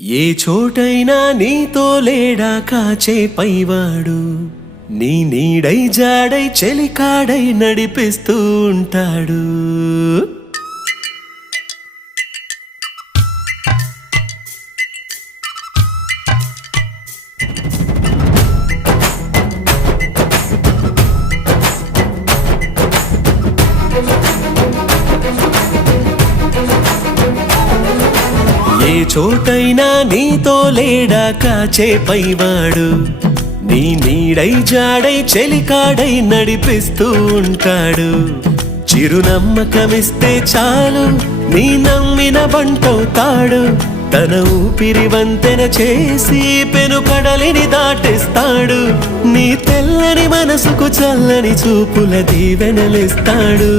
ఏ చోటైనా నీతో లేడా కాచే పైవాడు, నీ నీడై జాడై చెలికాడై నడిపిస్తూ ఉంటాడు. ఏ చోటైనా నీతో లేడా కాచే పైవాడు, నీ నీడై జాడై చెలికాడై నడిపిస్తూ ఉంటాడు. చిరునమ్మకమిస్తే చాలు నీ నమ్మిన బంటవుతాడు. తన ఊపిరి వంతెన చేసి పెను కడలిని దాటిస్తాడు. నీ తెల్లని మనసుకు చల్లని చూపుల దీవెనలిస్తాడు.